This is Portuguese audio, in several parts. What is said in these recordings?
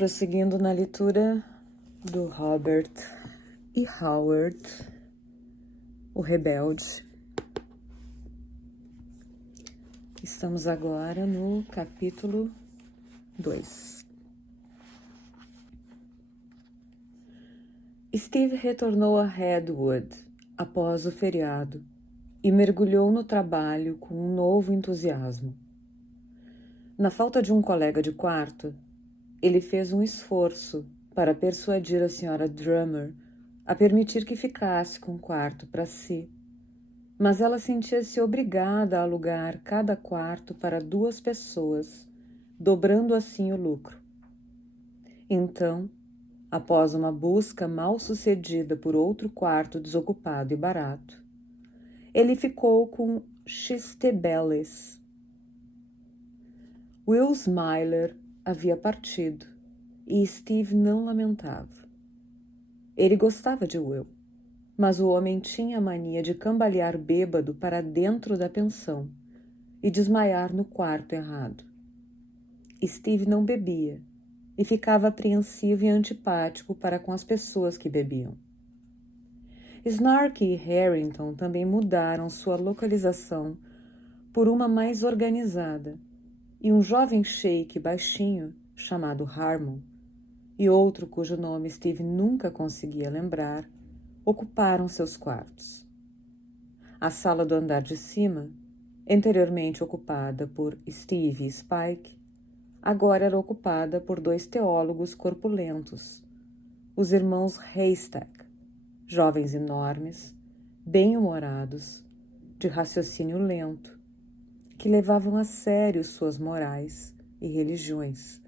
Prosseguindo na leitura do Robert E. Howard, O Rebelde. Estamos agora no capítulo 2. Steve retornou a Redwood após o feriado e mergulhou no trabalho com um novo entusiasmo. Na falta de um colega de quarto, ele fez um esforço para persuadir a Sra. Drummer a permitir que ficasse com o quarto para si, mas ela sentia-se obrigada a alugar cada quarto para 2 pessoas, dobrando assim o lucro. Então, após uma busca mal sucedida por outro quarto desocupado e barato, ele ficou com Xtebelles. Will Smiler havia partido e Steve não lamentava. Ele gostava de Will, mas o homem tinha a mania de cambalear bêbado para dentro da pensão e desmaiar no quarto errado. Steve não bebia e ficava apreensivo e antipático para com as pessoas que bebiam. Snarky e Harrington também mudaram sua localização por uma mais organizada, e um jovem sheik baixinho, chamado Harmon, e outro cujo nome Steve nunca conseguia lembrar, ocuparam seus quartos. A sala do andar de cima, anteriormente ocupada por Steve e Spike, agora era ocupada por 2 teólogos corpulentos, os irmãos Haystack, jovens enormes, bem-humorados, de raciocínio lento, que levavam a sério suas morais e religiões,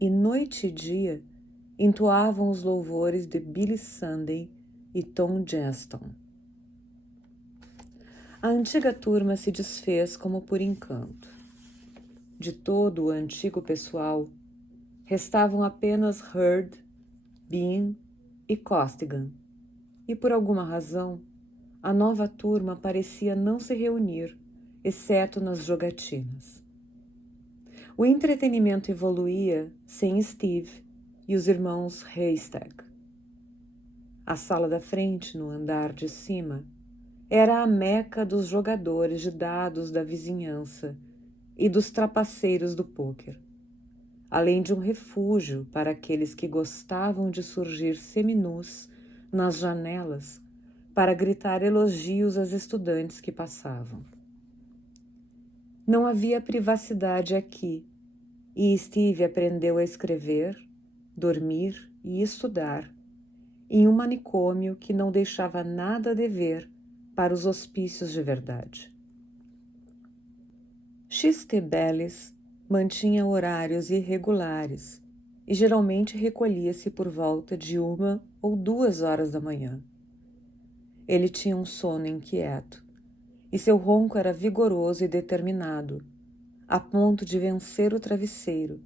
e noite e dia entoavam os louvores de Billy Sunday e Tom Jenston. A antiga turma se desfez como por encanto. De todo o antigo pessoal, restavam apenas Hurd, Bean e Costigan, e por alguma razão, a nova turma parecia não se reunir, exceto nas jogatinas. O entretenimento evoluía sem Steve e os irmãos Haystack. A sala da frente, no andar de cima, era a meca dos jogadores de dados da vizinhança e dos trapaceiros do pôquer, além de um refúgio para aqueles que gostavam de surgir seminus nas janelas para gritar elogios às estudantes que passavam. Não havia privacidade aqui, e Steve aprendeu a escrever, dormir e estudar em um manicômio que não deixava nada a dever para os hospícios de verdade. Xtebelles mantinha horários irregulares e geralmente recolhia-se por volta de 1 ou 2 horas da manhã. Ele tinha um sono inquieto, e seu ronco era vigoroso e determinado, a ponto de vencer o travesseiro,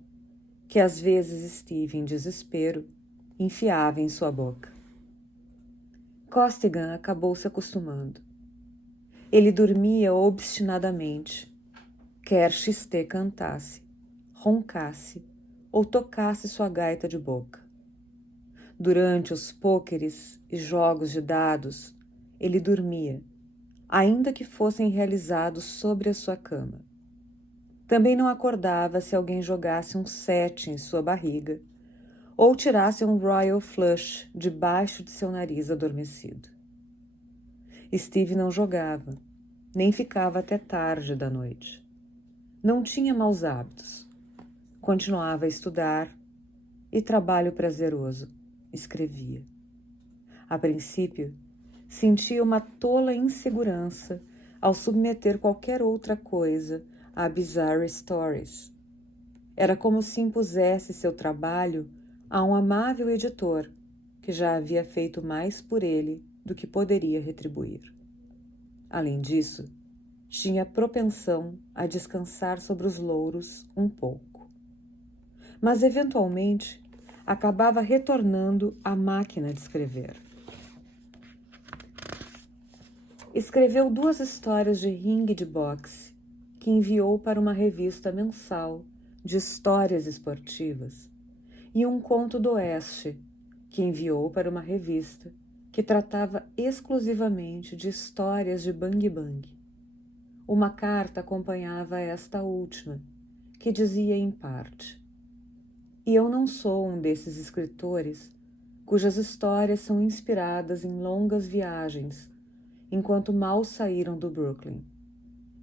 que às vezes Steve, em desespero, enfiava em sua boca. Costigan acabou se acostumando. Ele dormia obstinadamente, quer Xt cantasse, roncasse ou tocasse sua gaita de boca. Durante os pôqueres e jogos de dados, ele dormia, ainda que fossem realizados sobre a sua cama. Também não acordava se alguém jogasse um 7 em sua barriga ou tirasse um Royal Flush debaixo de seu nariz adormecido. Steve não jogava, nem ficava até tarde da noite. Não tinha maus hábitos. Continuava a estudar e trabalho prazeroso, escrevia. A princípio, sentia uma tola insegurança ao submeter qualquer outra coisa a Bizarre Stories. Era como se impusesse seu trabalho a um amável editor que já havia feito mais por ele do que poderia retribuir. Além disso, tinha propensão a descansar sobre os louros um pouco. Mas, eventualmente, acabava retornando à máquina de escrever. Escreveu 2 histórias de ringue de boxe que enviou para uma revista mensal de histórias esportivas e um conto do Oeste, que enviou para uma revista que tratava exclusivamente de histórias de Bang Bang. Uma carta acompanhava esta última, que dizia em parte: "E eu não sou um desses escritores cujas histórias são inspiradas em longas viagens, enquanto mal saíram do Brooklyn.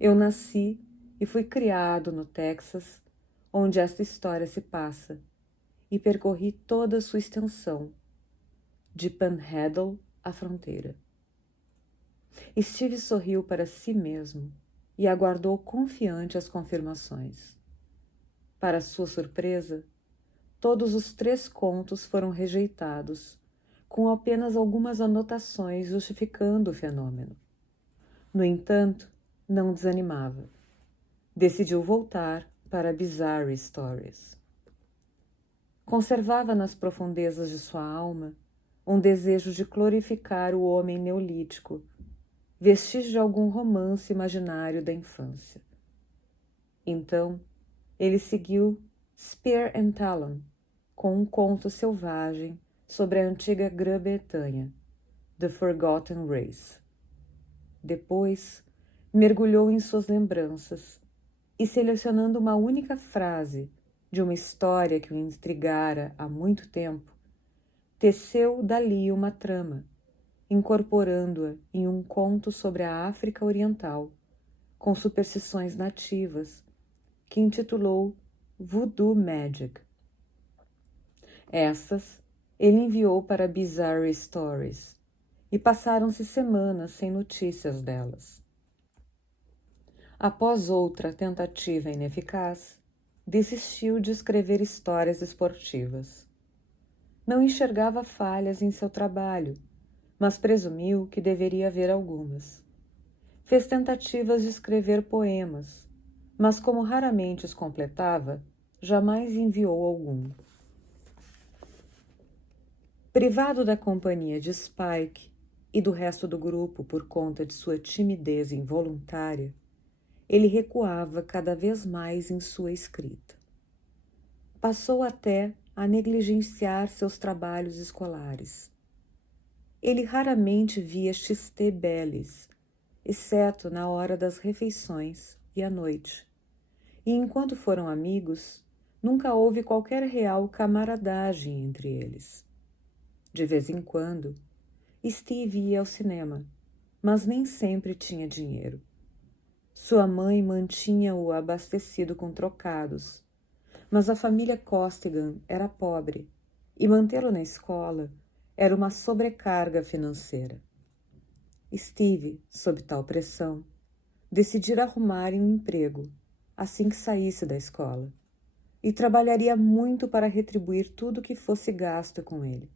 Eu nasci e fui criado no Texas, onde esta história se passa, e percorri toda a sua extensão, de Panhandle à fronteira." Steve sorriu para si mesmo e aguardou confiante as confirmações. Para sua surpresa, todos os 3 contos foram rejeitados, com apenas algumas anotações justificando o fenômeno. No entanto, não desanimava. Decidiu voltar para Bizarre Stories. Conservava nas profundezas de sua alma um desejo de glorificar o homem neolítico, vestígio de algum romance imaginário da infância. Então, ele seguiu Spear and Talon, com um conto selvagem sobre a antiga Grã-Bretanha, The Forgotten Race. Depois, mergulhou em suas lembranças e, selecionando uma única frase de uma história que o intrigara há muito tempo, teceu dali uma trama, incorporando-a em um conto sobre a África Oriental, com superstições nativas, que intitulou Voodoo Magic. Estas ele enviou para Bizarre Stories, e passaram-se semanas sem notícias delas. Após outra tentativa ineficaz, desistiu de escrever histórias esportivas. Não enxergava falhas em seu trabalho, mas presumiu que deveria haver algumas. Fez tentativas de escrever poemas, mas como raramente os completava, jamais enviou algum. Privado da companhia de Spike e do resto do grupo por conta de sua timidez involuntária, ele recuava cada vez mais em sua escrita. Passou até a negligenciar seus trabalhos escolares. Ele raramente via X.T. Bellis, exceto na hora das refeições e à noite. E enquanto foram amigos, nunca houve qualquer real camaradagem entre eles. De vez em quando, Steve ia ao cinema, mas nem sempre tinha dinheiro. Sua mãe mantinha-o abastecido com trocados, mas a família Costigan era pobre e mantê-lo na escola era uma sobrecarga financeira. Steve, sob tal pressão, decidira arrumar um emprego assim que saísse da escola e trabalharia muito para retribuir tudo que fosse gasto com ele.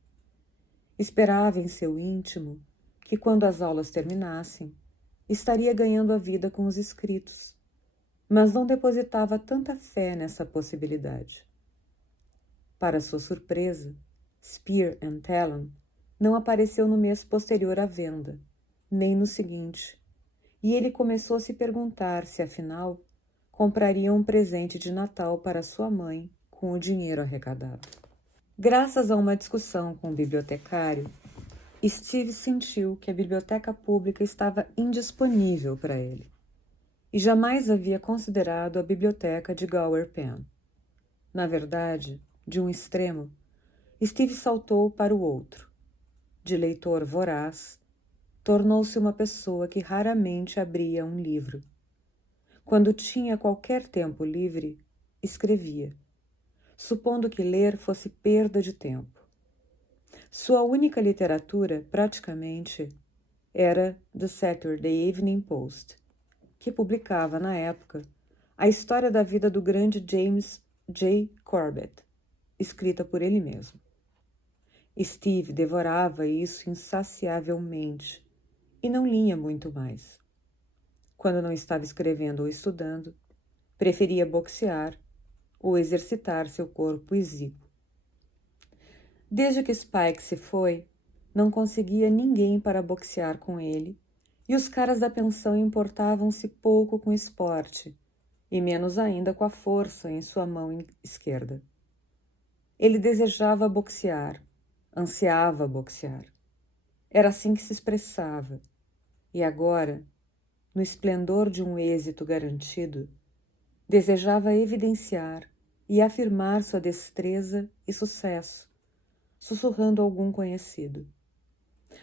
Esperava em seu íntimo que, quando as aulas terminassem, estaria ganhando a vida com os escritos, mas não depositava tanta fé nessa possibilidade. Para sua surpresa, Spear and Talon não apareceu no mês posterior à venda, nem no seguinte, e ele começou a se perguntar se, afinal, compraria um presente de Natal para sua mãe com o dinheiro arrecadado. Graças a uma discussão com o bibliotecário, Steve sentiu que a biblioteca pública estava indisponível para ele e jamais havia considerado a biblioteca de Gower Pen. Na verdade, de um extremo, Steve saltou para o outro. De leitor voraz, tornou-se uma pessoa que raramente abria um livro. Quando tinha qualquer tempo livre, escrevia, supondo que ler fosse perda de tempo. Sua única literatura, praticamente, era The Saturday Evening Post, que publicava, na época, a história da vida do grande James J. Corbett, escrita por ele mesmo. Steve devorava isso insaciavelmente e não lia muito mais. Quando não estava escrevendo ou estudando, preferia boxear ou exercitar seu corpo exíguo. Desde que Spike se foi, não conseguia ninguém para boxear com ele, e os caras da pensão importavam-se pouco com o esporte, e menos ainda com a força em sua mão esquerda. Ele desejava boxear, ansiava boxear. Era assim que se expressava. E agora, no esplendor de um êxito garantido, desejava evidenciar e afirmar sua destreza e sucesso, sussurrando a algum conhecido.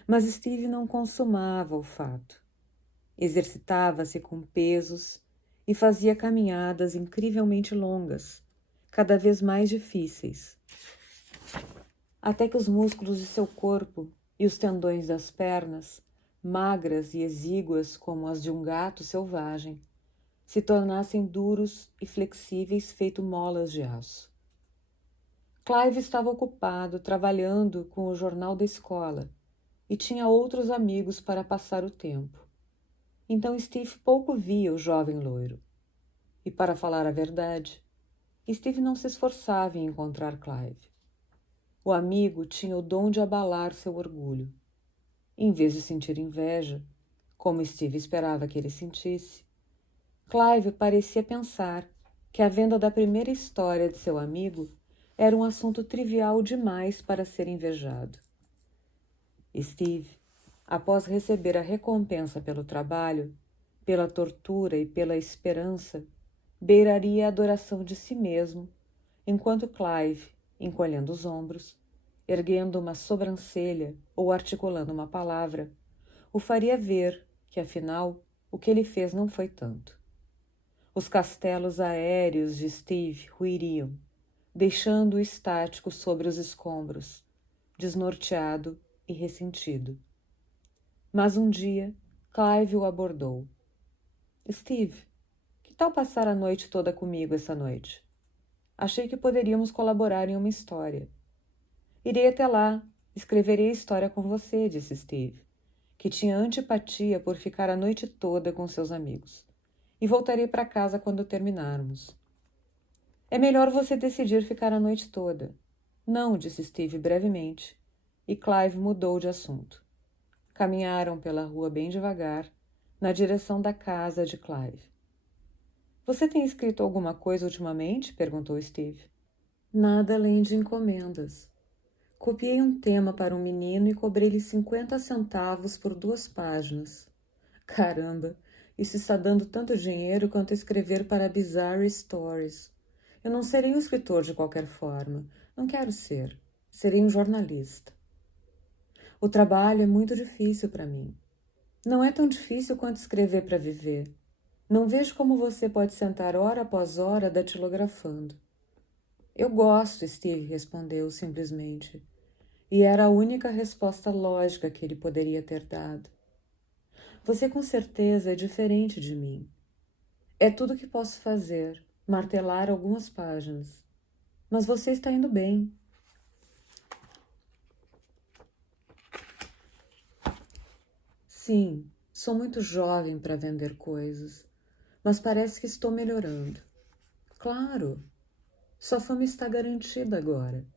Mas Steve não consumava o fato. Exercitava-se com pesos e fazia caminhadas incrivelmente longas, cada vez mais difíceis, até que os músculos de seu corpo e os tendões das pernas, magras e exíguas como as de um gato selvagem, se tornassem duros e flexíveis feito molas de aço. Clive estava ocupado trabalhando com o jornal da escola e tinha outros amigos para passar o tempo. Então Steve pouco via o jovem loiro. E, para falar a verdade, Steve não se esforçava em encontrar Clive. O amigo tinha o dom de abalar seu orgulho. Em vez de sentir inveja, como Steve esperava que ele sentisse, Clive parecia pensar que a venda da primeira história de seu amigo era um assunto trivial demais para ser invejado. Steve, após receber a recompensa pelo trabalho, pela tortura e pela esperança, beiraria a adoração de si mesmo, enquanto Clive, encolhendo os ombros, erguendo uma sobrancelha ou articulando uma palavra, o faria ver que, afinal, o que ele fez não foi tanto. Os castelos aéreos de Steve ruiriam, deixando-o estático sobre os escombros, desnorteado e ressentido. Mas um dia, Clive o abordou. Steve, que tal passar a noite toda comigo essa noite? Achei que poderíamos colaborar em uma história. Irei até lá, escreverei a história com você, disse Steve, que tinha antipatia por ficar a noite toda com seus amigos, e voltarei para casa quando terminarmos. É melhor você decidir ficar a noite toda. Não, disse Steve brevemente, e Clive mudou de assunto. Caminharam pela rua bem devagar, na direção da casa de Clive. Você tem escrito alguma coisa ultimamente? Perguntou Steve. Nada além de encomendas. Copiei um tema para um menino e cobrei-lhe 50 centavos por 2 páginas. Caramba, isso está dando tanto dinheiro quanto escrever para Bizarre Stories. Eu não serei um escritor de qualquer forma. Não quero ser. Serei um jornalista. O trabalho é muito difícil para mim. Não é tão difícil quanto escrever para viver. Não vejo como você pode sentar hora após hora datilografando. Eu gosto, Steve respondeu simplesmente. E era a única resposta lógica que ele poderia ter dado. Você com certeza é diferente de mim. É tudo que posso fazer, martelar algumas páginas. Mas você está indo bem. Sim, sou muito jovem para vender coisas, mas parece que estou melhorando. Claro, sua fama está garantida agora.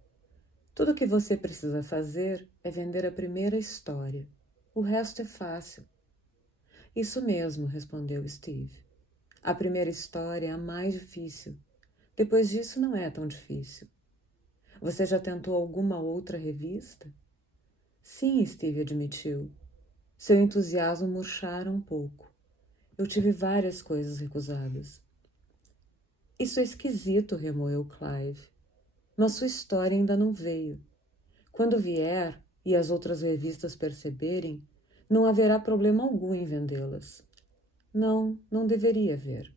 Tudo o que você precisa fazer é vender a primeira história. O resto é fácil. Isso mesmo, respondeu Steve. A primeira história é a mais difícil. Depois disso não é tão difícil. Você já tentou alguma outra revista? Sim, Steve admitiu. Seu entusiasmo murchara um pouco. Eu tive várias coisas recusadas. Isso é esquisito, remoeu Clive. Mas sua história ainda não veio. Quando vier e as outras revistas perceberem, não haverá problema algum em vendê-las. Não, não deveria haver.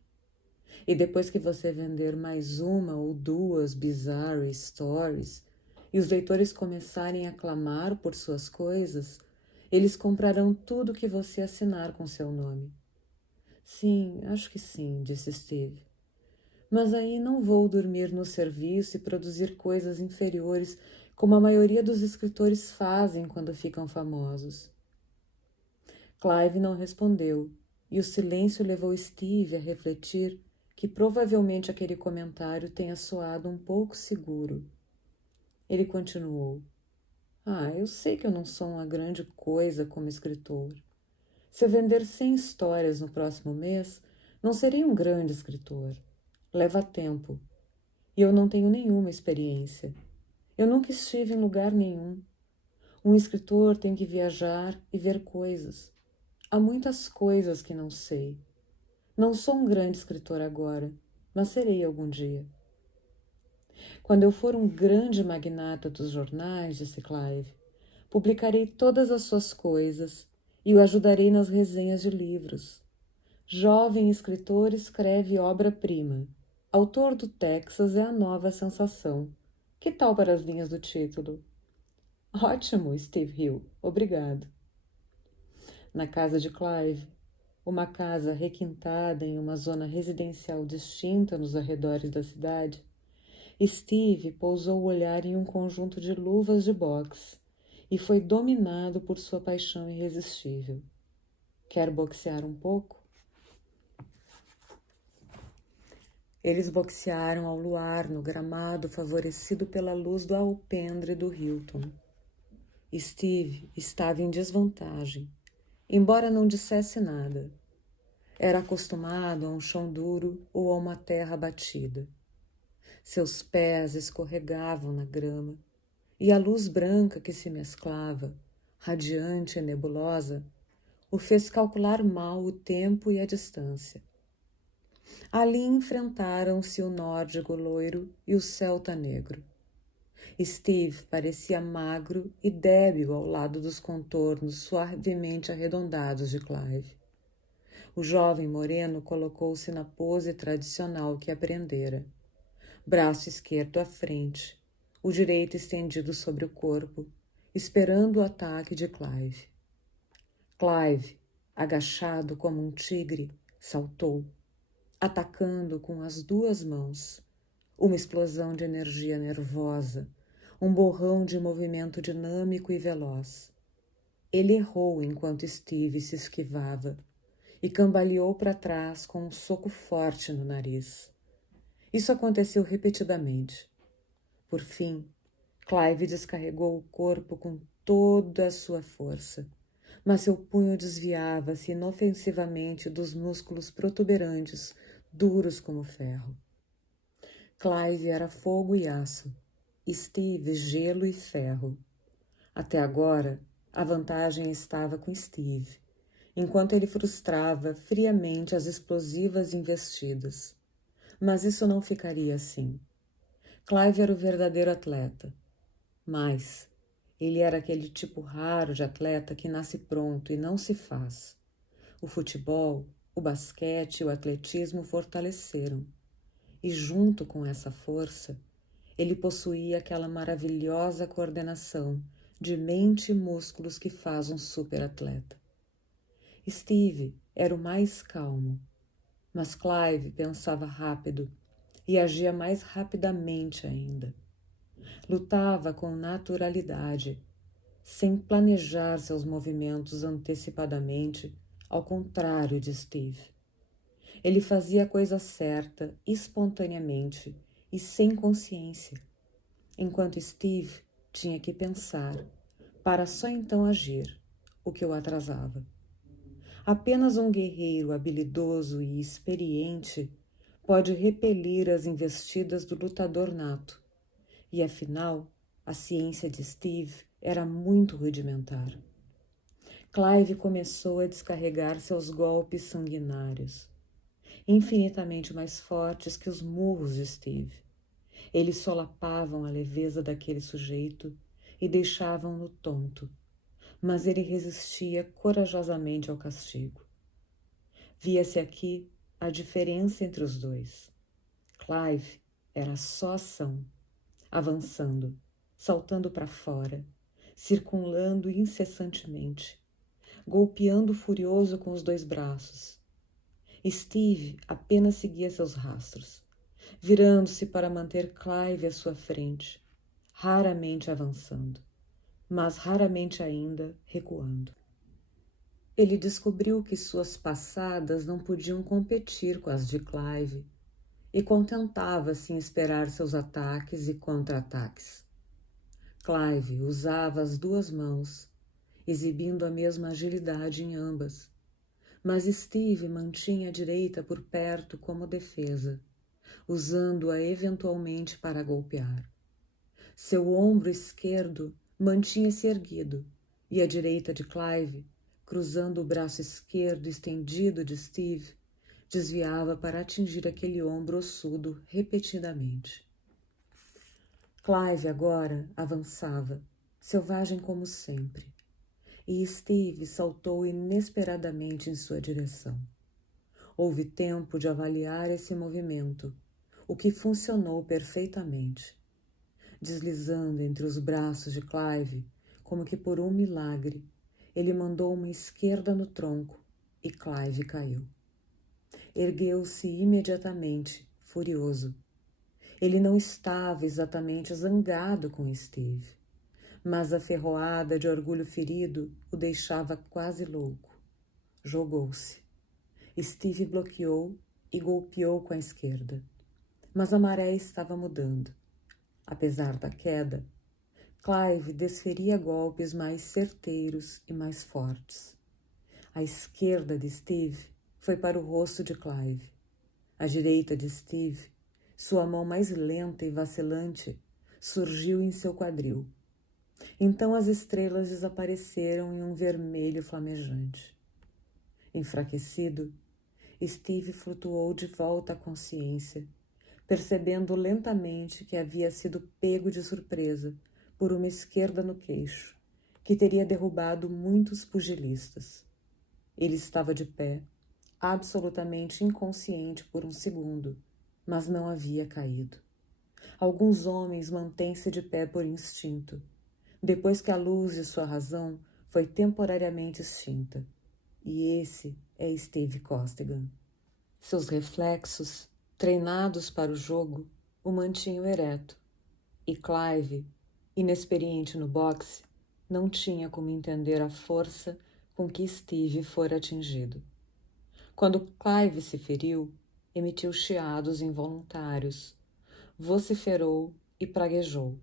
E depois que você vender mais uma ou duas Bizarre Stories e os leitores começarem a clamar por suas coisas, eles comprarão tudo que você assinar com seu nome. Sim, acho que sim, disse Steve. Mas aí não vou dormir no serviço e produzir coisas inferiores como a maioria dos escritores fazem quando ficam famosos. Clive não respondeu, e o silêncio levou Steve a refletir que provavelmente aquele comentário tenha soado um pouco seguro. Ele continuou. Eu sei que eu não sou uma grande coisa como escritor. Se eu vender 100 histórias no próximo mês, não serei um grande escritor. Leva tempo. E eu não tenho nenhuma experiência. Eu nunca estive em lugar nenhum. Um escritor tem que viajar e ver coisas. Há muitas coisas que não sei. Não sou um grande escritor agora, mas serei algum dia. Quando eu for um grande magnata dos jornais, disse Clive, publicarei todas as suas coisas e o ajudarei nas resenhas de livros. Jovem escritor escreve obra-prima. Autor do Texas é a nova sensação. Que tal para as linhas do título? Ótimo, Steve riu. Obrigado. Na casa de Clive, uma casa requintada em uma zona residencial distinta nos arredores da cidade, Steve pousou o olhar em um conjunto de luvas de boxe e foi dominado por sua paixão irresistível. Quer boxear um pouco? Eles boxearam ao luar no gramado favorecido pela luz do alpendre do Hilton. Steve estava em desvantagem, embora não dissesse nada. Era acostumado a um chão duro ou a uma terra batida. Seus pés escorregavam na grama, e a luz branca que se mesclava, radiante e nebulosa, o fez calcular mal o tempo e a distância. Ali enfrentaram-se o nórdico loiro e o celta negro. Steve parecia magro e débil ao lado dos contornos suavemente arredondados de Clive. O jovem moreno colocou-se na pose tradicional que aprendera. Braço esquerdo à frente, o direito estendido sobre o corpo, esperando o ataque de Clive. Clive, agachado como um tigre, saltou, atacando com as duas mãos. Uma explosão de energia nervosa, um borrão de movimento dinâmico e veloz. Ele errou enquanto Steve se esquivava e cambaleou para trás com um soco forte no nariz. Isso aconteceu repetidamente. Por fim, Clive descarregou o corpo com toda a sua força, mas seu punho desviava-se inofensivamente dos músculos protuberantes, duros como ferro. Clive era fogo e aço, Steve gelo e ferro. Até agora, a vantagem estava com Steve, enquanto ele frustrava friamente as explosivas investidas. Mas isso não ficaria assim. Clive era o verdadeiro atleta, mas ele era aquele tipo raro de atleta que nasce pronto e não se faz. O futebol, o basquete e o atletismo fortaleceram. E junto com essa força, ele possuía aquela maravilhosa coordenação de mente e músculos que faz um superatleta. Steve era o mais calmo, mas Clive pensava rápido e agia mais rapidamente ainda. Lutava com naturalidade, sem planejar seus movimentos antecipadamente, ao contrário de Steve. Ele fazia a coisa certa, espontaneamente e sem consciência, enquanto Steve tinha que pensar, para só então agir, o que o atrasava. Apenas um guerreiro habilidoso e experiente pode repelir as investidas do lutador nato, e afinal, a ciência de Steve era muito rudimentar. Clive começou a descarregar seus golpes sanguinários, infinitamente mais fortes que os murros de Steve. Eles solapavam a leveza daquele sujeito e deixavam-no tonto, mas ele resistia corajosamente ao castigo. Via-se aqui a diferença entre os dois. Clive era só ação, avançando, saltando para fora, circulando incessantemente, golpeando furioso com os dois braços. Steve apenas seguia seus rastros, virando-se para manter Clive à sua frente, raramente avançando, mas raramente ainda recuando. Ele descobriu que suas passadas não podiam competir com as de Clive e contentava-se em esperar seus ataques e contra-ataques. Clive usava as duas mãos, exibindo a mesma agilidade em ambas, mas Steve mantinha a direita por perto como defesa, usando-a eventualmente para golpear. Seu ombro esquerdo mantinha-se erguido, e a direita de Clive, cruzando o braço esquerdo estendido de Steve, desviava para atingir aquele ombro ossudo repetidamente. Clive agora avançava, selvagem como sempre, e Steve saltou inesperadamente em sua direção. Houve tempo de avaliar esse movimento, o que funcionou perfeitamente. Deslizando entre os braços de Clive, como que por um milagre, ele mandou uma esquerda no tronco e Clive caiu. Ergueu-se imediatamente, furioso. Ele não estava exatamente zangado com Steve, mas a ferroada de orgulho ferido o deixava quase louco. Jogou-se. Steve bloqueou e golpeou com a esquerda, mas a maré estava mudando. Apesar da queda, Clive desferia golpes mais certeiros e mais fortes. A esquerda de Steve foi para o rosto de Clive. A direita de Steve, sua mão mais lenta e vacilante, surgiu em seu quadril. Então as estrelas desapareceram em um vermelho flamejante. Enfraquecido, Steve flutuou de volta à consciência, percebendo lentamente que havia sido pego de surpresa por uma esquerda no queixo, que teria derrubado muitos pugilistas. Ele estava de pé, absolutamente inconsciente por um segundo, mas não havia caído. Alguns homens mantêm-se de pé por instinto, depois que a luz de sua razão foi temporariamente extinta. E esse é Steve Costigan. Seus reflexos, treinados para o jogo, o mantinham ereto. E Clive, inexperiente no boxe, não tinha como entender a força com que Steve fora atingido. Quando Clive se feriu, emitiu chiados involuntários, vociferou e praguejou.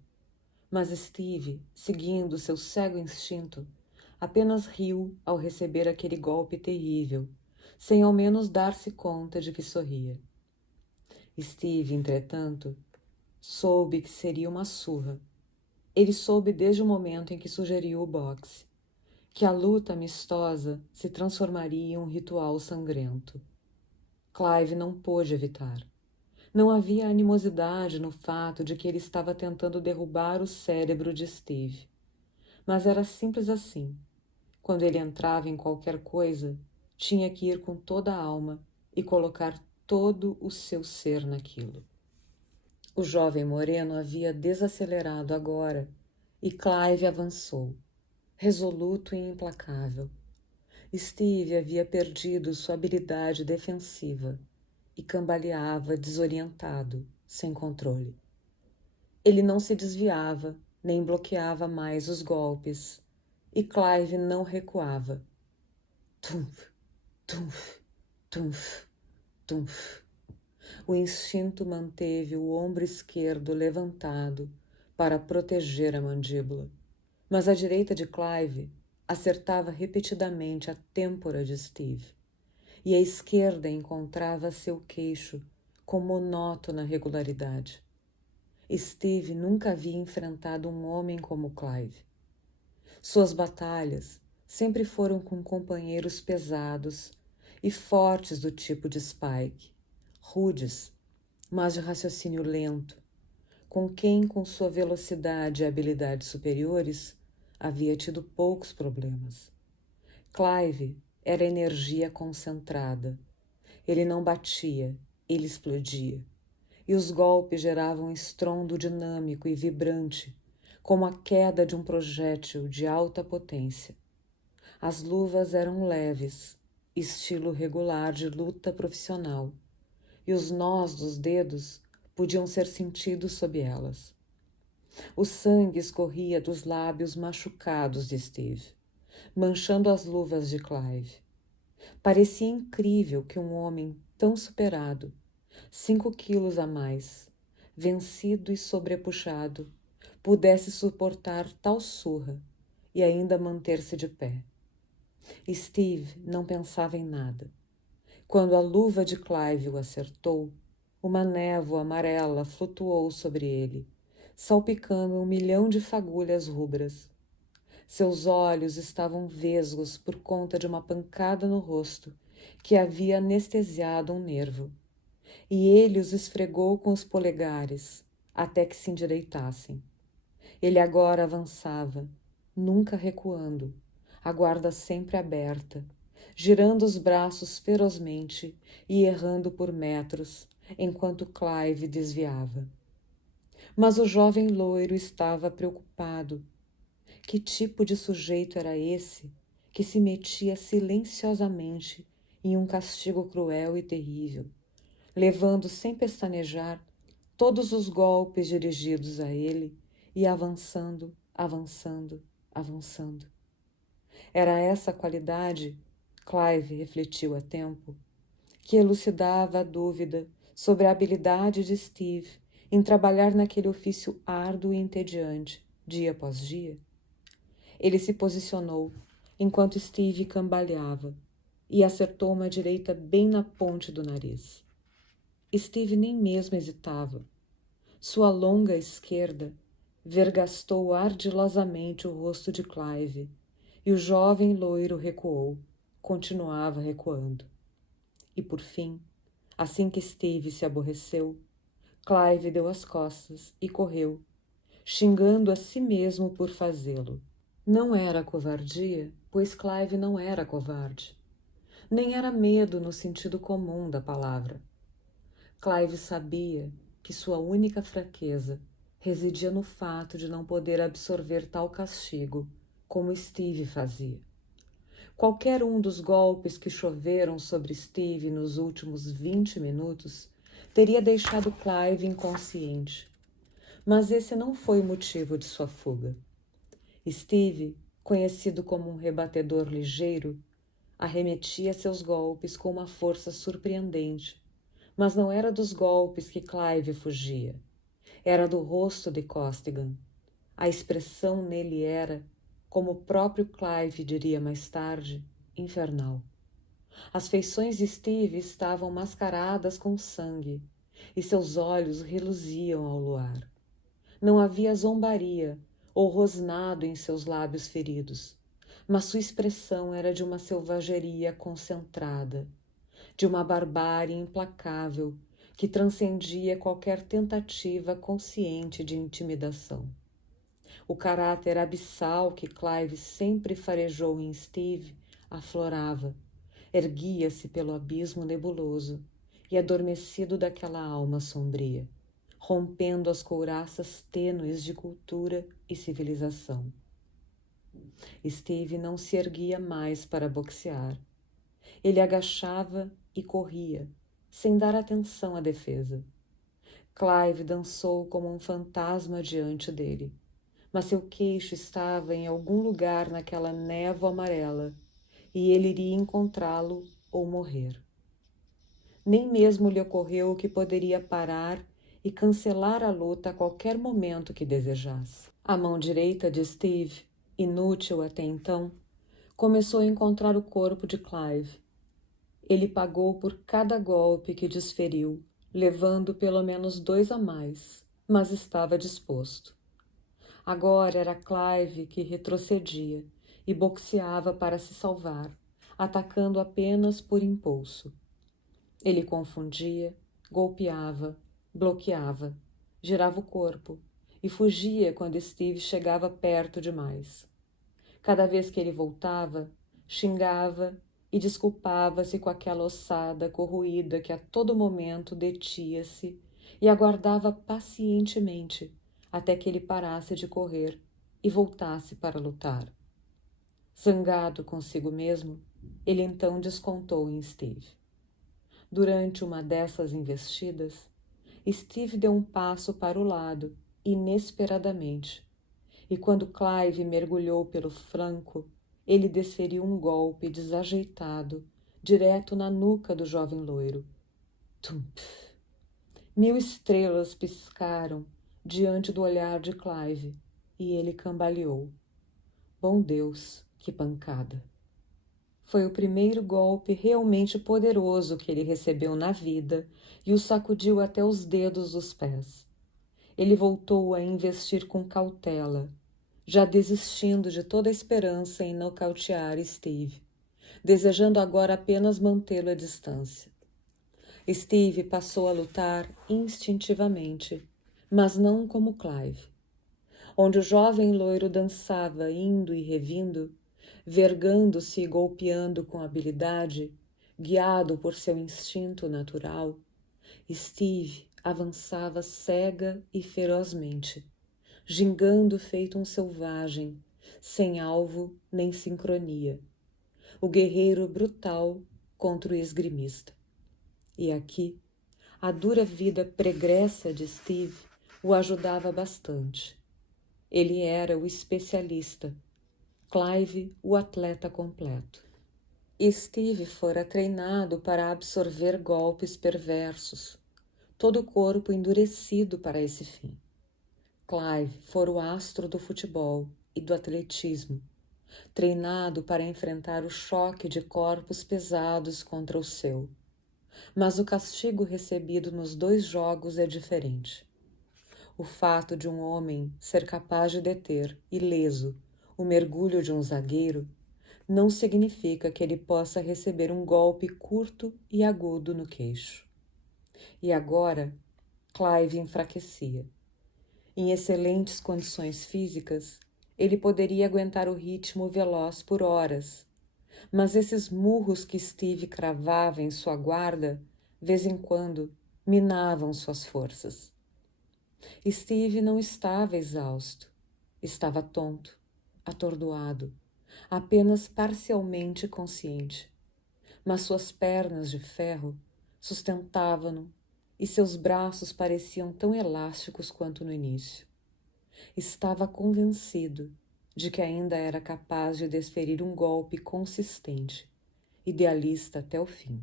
Mas Steve, seguindo seu cego instinto, apenas riu ao receber aquele golpe terrível, sem ao menos dar-se conta de que sorria. Steve, entretanto, soube que seria uma surra. Ele soube desde o momento em que sugeriu o boxe, que a luta amistosa se transformaria em um ritual sangrento. Clive não pôde evitar. Não havia animosidade no fato de que ele estava tentando derrubar o cérebro de Steve. Mas era simples assim. Quando ele entrava em qualquer coisa, tinha que ir com toda a alma e colocar todo o seu ser naquilo. O jovem moreno havia desacelerado agora e Clive avançou, resoluto e implacável. Steve havia perdido sua habilidade defensiva e cambaleava desorientado, sem controle. Ele não se desviava, nem bloqueava mais os golpes, e Clive não recuava. Tumf, tumf, tumf, tumf. O instinto manteve o ombro esquerdo levantado para proteger a mandíbula, mas a direita de Clive acertava repetidamente a têmpora de Steve, e a esquerda encontrava seu queixo com monótona regularidade. Steve nunca havia enfrentado um homem como Clive. Suas batalhas sempre foram com companheiros pesados e fortes do tipo de Spike, rudes, mas de raciocínio lento, com quem, com sua velocidade e habilidades superiores, havia tido poucos problemas. Clive era energia concentrada. Ele não batia, ele explodia. E os golpes geravam um estrondo dinâmico e vibrante, como a queda de um projétil de alta potência. As luvas eram leves, estilo regular de luta profissional, e os nós dos dedos podiam ser sentidos sob elas. O sangue escorria dos lábios machucados de Steve, manchando as luvas de Clive. Parecia incrível que um homem tão superado, 5 quilos a mais, vencido e sobrepuxado, pudesse suportar tal surra e ainda manter-se de pé. Steve não pensava em nada. Quando a luva de Clive o acertou, uma névoa amarela flutuou sobre ele, salpicando 1 milhão de fagulhas rubras. Seus olhos estavam vesgos por conta de uma pancada no rosto que havia anestesiado um nervo, e ele os esfregou com os polegares até que se endireitassem. Ele agora avançava, nunca recuando, a guarda sempre aberta, girando os braços ferozmente e errando por metros, enquanto Clive desviava. Mas o jovem loiro estava preocupado. Que tipo de sujeito era esse que se metia silenciosamente em um castigo cruel e terrível, levando sem pestanejar todos os golpes dirigidos a ele e avançando, avançando, avançando? Era essa a qualidade, Clive refletiu a tempo, que elucidava a dúvida sobre a habilidade de Steve em trabalhar naquele ofício árduo e entediante, dia após dia? Ele se posicionou, enquanto Steve cambaleava, e acertou uma direita bem na ponte do nariz. Steve nem mesmo hesitava. Sua longa esquerda vergastou ardilosamente o rosto de Clive, e o jovem loiro recuou, continuava recuando. E por fim, assim que Steve se aborreceu, Clive deu as costas e correu, xingando a si mesmo por fazê-lo. Não era covardia, pois Clive não era covarde. Nem era medo no sentido comum da palavra. Clive sabia que sua única fraqueza residia no fato de não poder absorver tal castigo como Steve fazia. Qualquer um dos golpes que choveram sobre Steve nos últimos 20 minutos teria deixado Clive inconsciente. Mas esse não foi o motivo de sua fuga. Steve, conhecido como um rebatedor ligeiro, arremetia seus golpes com uma força surpreendente, mas não era dos golpes que Clive fugia. Era do rosto de Costigan. A expressão nele era, como o próprio Clive diria mais tarde, infernal. As feições de Steve estavam mascaradas com sangue, e seus olhos reluziam ao luar. Não havia zombaria ou rosnado em seus lábios feridos, mas sua expressão era de uma selvageria concentrada, de uma barbárie implacável que transcendia qualquer tentativa consciente de intimidação. O caráter abissal que Clive sempre farejou em Steve aflorava, erguia-se pelo abismo nebuloso e adormecido daquela alma sombria, rompendo as couraças tênues de cultura e civilização. Steve não se erguia mais para boxear. Ele agachava e corria, sem dar atenção à defesa. Clive dançou como um fantasma diante dele, mas seu queixo estava em algum lugar naquela névoa amarela, e ele iria encontrá-lo ou morrer. Nem mesmo lhe ocorreu que poderia parar e cancelar a luta a qualquer momento que desejasse. A mão direita de Steve, inútil até então, começou a encontrar o corpo de Clive. Ele pagou por cada golpe que desferiu, levando pelo menos 2 a mais, mas estava disposto. Agora era Clive que retrocedia e boxeava para se salvar, atacando apenas por impulso. Ele confundia, golpeava, bloqueava, girava o corpo e fugia quando Steve chegava perto demais. Cada vez que ele voltava, xingava e desculpava-se com aquela ossada corroída que a todo momento detia-se e aguardava pacientemente até que ele parasse de correr e voltasse para lutar. Zangado consigo mesmo, ele então descontou em Steve. Durante uma dessas investidas, Steve deu um passo para o lado, inesperadamente, e quando Clive mergulhou pelo flanco, ele desferiu um golpe desajeitado, direto na nuca do jovem loiro. Tumpf! 1000 estrelas piscaram diante do olhar de Clive, e ele cambaleou. Bom Deus, que pancada! Foi o primeiro golpe realmente poderoso que ele recebeu na vida e o sacudiu até os dedos dos pés. ele voltou a investir com cautela, já desistindo de toda a esperança em nocautear Steve, desejando agora apenas mantê-lo à distância. Steve passou a lutar instintivamente, mas não como Clive. Onde o jovem loiro dançava indo e revindo, vergando-se e golpeando com habilidade, guiado por seu instinto natural, Steve avançava cega e ferozmente, gingando feito um selvagem, sem alvo nem sincronia, o guerreiro brutal contra o esgrimista. E aqui, a dura vida pregressa de Steve o ajudava bastante. Ele era o especialista, Clive o atleta completo. Steve fora treinado para absorver golpes perversos, todo o corpo endurecido para esse fim. Clive fora o astro do futebol e do atletismo, treinado para enfrentar o choque de corpos pesados contra o seu. Mas o castigo recebido nos 2 jogos é diferente. O fato de um homem ser capaz de deter, ileso, o mergulho de um zagueiro não significa que ele possa receber um golpe curto e agudo no queixo. E agora, Clive enfraquecia. Em excelentes condições físicas, ele poderia aguentar o ritmo veloz por horas, mas esses murros que Steve cravava em sua guarda, vez em quando, minavam suas forças. Steve não estava exausto, estava tonto, atordoado, apenas parcialmente consciente, mas suas pernas de ferro sustentavam-no e seus braços pareciam tão elásticos quanto no início. Estava convencido de que ainda era capaz de desferir um golpe consistente, idealista até o fim.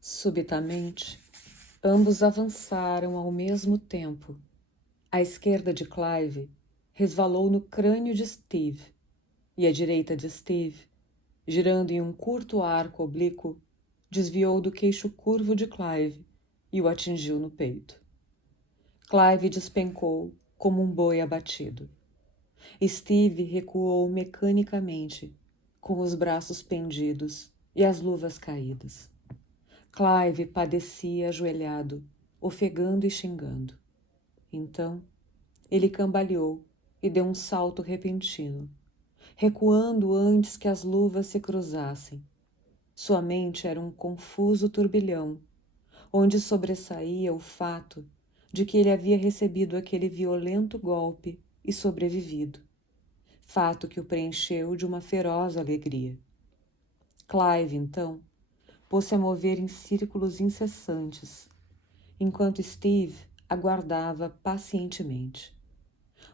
Subitamente, ambos avançaram ao mesmo tempo. A esquerda de Clive resvalou no crânio de Steve, e a direita de Steve, girando em um curto arco oblíquo, desviou do queixo curvo de Clive e o atingiu no peito. Clive despencou como um boi abatido. Steve recuou mecanicamente, com os braços pendidos e as luvas caídas. Clive padecia ajoelhado, ofegando e xingando. Então, ele cambaleou e deu um salto repentino, recuando antes que as luvas se cruzassem. Sua mente era um confuso turbilhão, onde sobressaía o fato de que ele havia recebido aquele violento golpe e sobrevivido, fato que o preencheu de uma feroz alegria. Clive, então, pôs-se a mover em círculos incessantes, enquanto Steve aguardava pacientemente.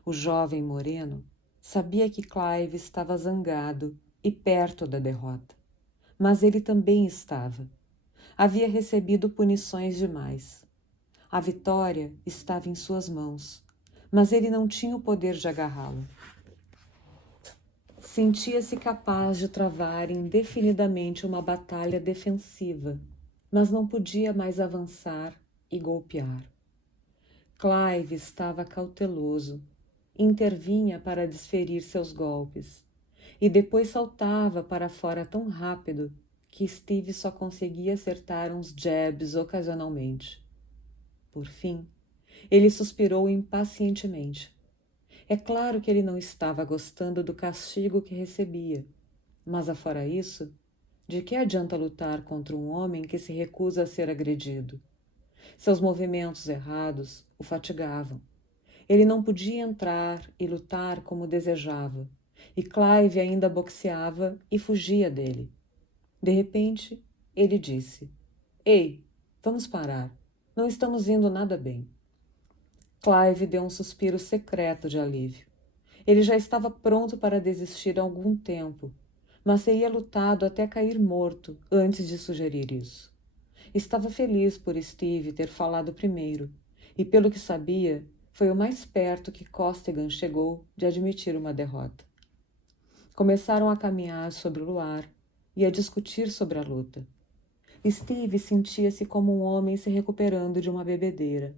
O jovem moreno sabia que Clive estava zangado e perto da derrota, mas ele também estava. Havia recebido punições demais. A vitória estava em suas mãos, mas ele não tinha o poder de agarrá-la. Sentia-se capaz de travar indefinidamente uma batalha defensiva, mas não podia mais avançar e golpear. Clive estava cauteloso, intervinha para desferir seus golpes, e depois saltava para fora tão rápido que Steve só conseguia acertar uns jabs ocasionalmente. Por fim, ele suspirou impacientemente. É claro que ele não estava gostando do castigo que recebia, mas afora isso, de que adianta lutar contra um homem que se recusa a ser agredido? Seus movimentos errados o fatigavam. Ele não podia entrar e lutar como desejava, e Clive ainda boxeava e fugia dele. De repente, ele disse: "Ei, vamos parar. Não estamos indo nada bem." Clive deu um suspiro secreto de alívio. Ele já estava pronto para desistir há algum tempo, mas teria lutado até cair morto antes de sugerir isso. Estava feliz por Steve ter falado primeiro, e pelo que sabia, foi o mais perto que Costigan chegou de admitir uma derrota. Começaram a caminhar sobre o luar e a discutir sobre a luta. Steve sentia-se como um homem se recuperando de uma bebedeira.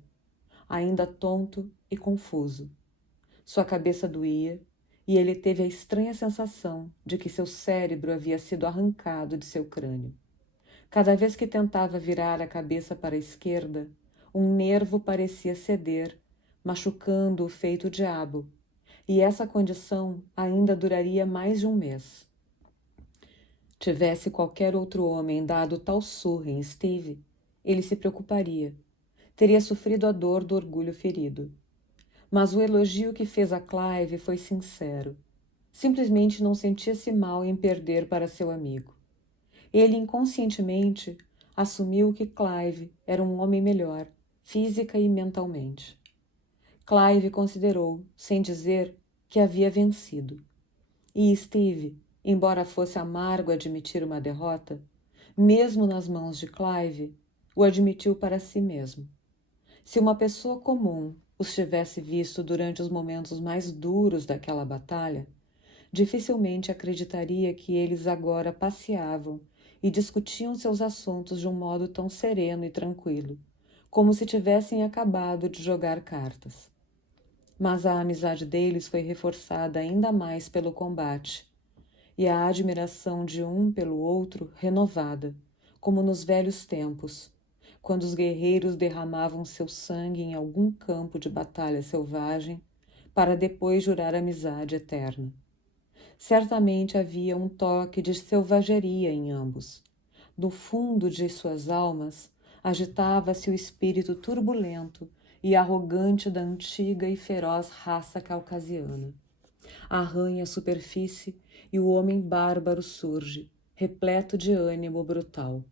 ainda tonto e confuso. Sua cabeça doía e ele teve a estranha sensação de que seu cérebro havia sido arrancado de seu crânio. Cada vez que tentava virar a cabeça para a esquerda, um nervo parecia ceder, machucando-o feito diabo, e essa condição ainda duraria mais de um mês. Tivesse qualquer outro homem dado tal surra em Steve, ele se preocuparia. Teria sofrido a dor do orgulho ferido. Mas o elogio que fez a Clive foi sincero. Simplesmente não sentia-se mal em perder para seu amigo. Ele inconscientemente assumiu que Clive era um homem melhor, física e mentalmente. Clive considerou, sem dizer, que havia vencido. E Steve, embora fosse amargo admitir uma derrota, mesmo nas mãos de Clive, o admitiu para si mesmo. Se uma pessoa comum os tivesse visto durante os momentos mais duros daquela batalha, dificilmente acreditaria que eles agora passeavam e discutiam seus assuntos de um modo tão sereno e tranquilo, como se tivessem acabado de jogar cartas. Mas a amizade deles foi reforçada ainda mais pelo combate, e a admiração de um pelo outro renovada, como nos velhos tempos, quando os guerreiros derramavam seu sangue em algum campo de batalha selvagem, para depois jurar amizade eterna. Certamente havia um toque de selvageria em ambos. Do fundo de suas almas agitava-se o espírito turbulento e arrogante da antiga e feroz raça caucasiana. Arranha a superfície e o homem bárbaro surge, repleto de ânimo brutal.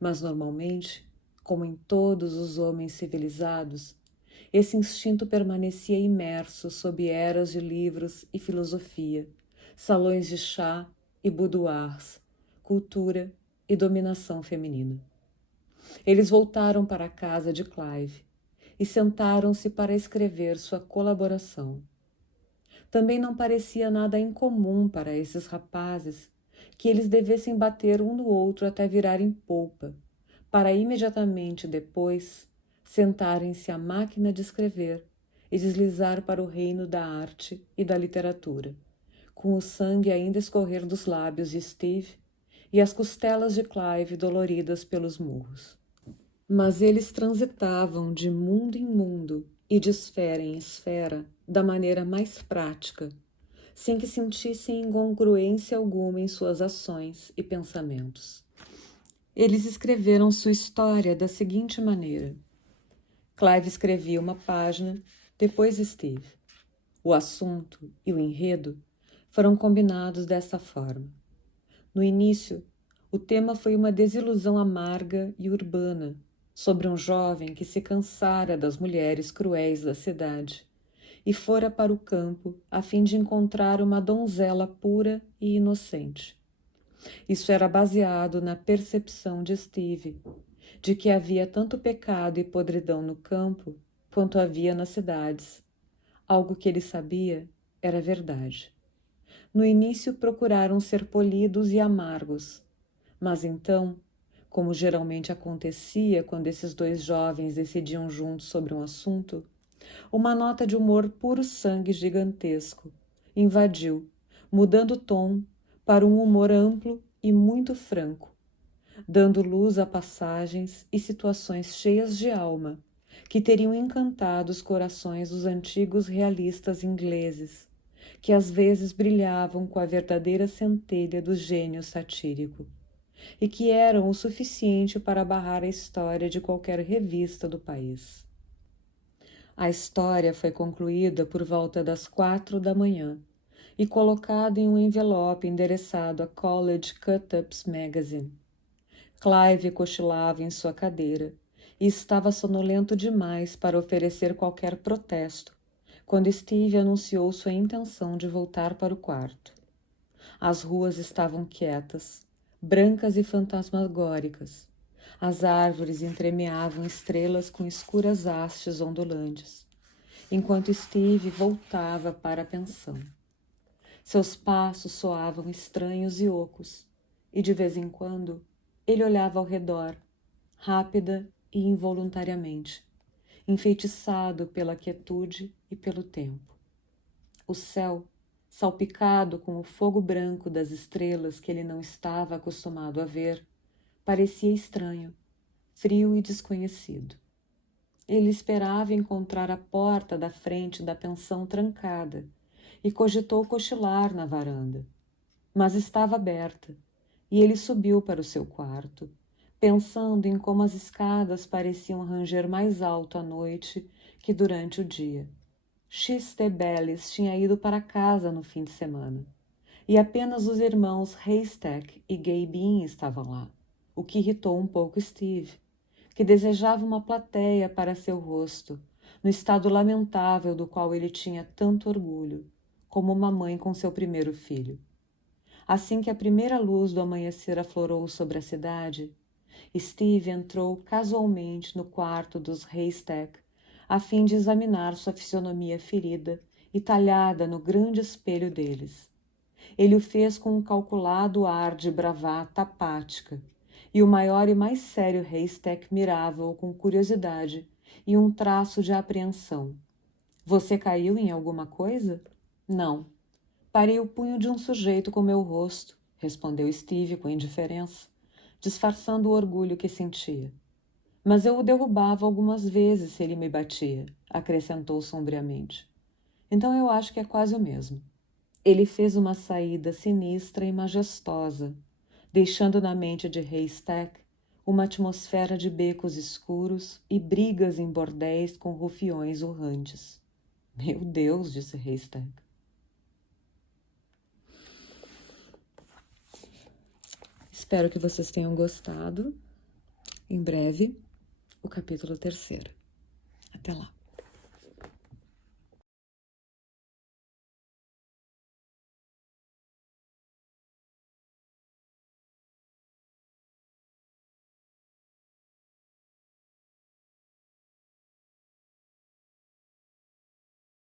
Mas normalmente, como em todos os homens civilizados, esse instinto permanecia imerso sob eras de livros e filosofia, salões de chá e boudoirs, cultura e dominação feminina. Eles voltaram para a casa de Clive e sentaram-se para escrever sua colaboração. Também não parecia nada incomum para esses rapazes que eles devessem bater um no outro até virarem polpa, para imediatamente depois sentarem-se à máquina de escrever e deslizar para o reino da arte e da literatura, com o sangue ainda escorrer dos lábios de Steve e as costelas de Clive doloridas pelos murros. Mas eles transitavam de mundo em mundo e de esfera em esfera da maneira mais prática, sem que sentissem incongruência alguma em suas ações e pensamentos. Eles escreveram sua história da seguinte maneira. Clive escrevia uma página, depois Steve. O assunto e o enredo foram combinados desta forma. No início, o tema foi uma desilusão amarga e urbana sobre um jovem que se cansara das mulheres cruéis da cidade e fora para o campo a fim de encontrar uma donzela pura e inocente. Isso era baseado na percepção de Steve de que havia tanto pecado e podridão no campo quanto havia nas cidades. Algo que ele sabia era verdade. No início procuraram ser polidos e amargos, mas então, como geralmente acontecia quando esses dois jovens decidiam juntos sobre um assunto, uma nota de humor puro sangue gigantesco invadiu, mudando o tom para um humor amplo e muito franco, dando luz a passagens e situações cheias de alma que teriam encantado os corações dos antigos realistas ingleses, que às vezes brilhavam com a verdadeira centelha do gênio satírico, e que eram o suficiente para barrar a história de qualquer revista do país. A história foi concluída por volta das 4 da manhã e colocada em um envelope endereçado a College Cut-Ups Magazine. Clive cochilava em sua cadeira e estava sonolento demais para oferecer qualquer protesto, quando Steve anunciou sua intenção de voltar para o quarto. As ruas estavam quietas, brancas e fantasmagóricas. As árvores entremeavam estrelas com escuras hastes ondulantes, enquanto Steve voltava para a pensão. Seus passos soavam estranhos e ocos, e de vez em quando ele olhava ao redor, rápida e involuntariamente, enfeitiçado pela quietude e pelo tempo. O céu, salpicado com o fogo branco das estrelas que ele não estava acostumado a ver, parecia estranho, frio e desconhecido. Ele esperava encontrar a porta da frente da pensão trancada e cogitou cochilar na varanda. Mas estava aberta, e ele subiu para o seu quarto, pensando em como as escadas pareciam ranger mais alto à noite que durante o dia. X.T. Bellis tinha ido para casa no fim de semana, e apenas os irmãos Haystack e Gay Bean estavam lá, o que irritou um pouco Steve, que desejava uma plateia para seu rosto, no estado lamentável do qual ele tinha tanto orgulho, como uma mãe com seu primeiro filho. Assim que a primeira luz do amanhecer aflorou sobre a cidade, Steve entrou casualmente no quarto dos Haystack, a fim de examinar sua fisionomia ferida e talhada no grande espelho deles. Ele o fez com um calculado ar de bravata apática, e o maior e mais sério Haystack mirava-o com curiosidade e um traço de apreensão. — Você caiu em alguma coisa? — Não. Parei o punho de um sujeito com meu rosto, respondeu Steve com indiferença, disfarçando o orgulho que sentia. Mas eu o derrubava algumas vezes se ele me batia, acrescentou sombriamente. Então eu acho que é quase o mesmo. Ele fez uma saída sinistra e majestosa, deixando na mente de Haystack uma atmosfera de becos escuros e brigas em bordéis com rufiões urrantes. Meu Deus, disse Haystack. Espero que vocês tenham gostado. Em breve, o capítulo 3º. Até lá.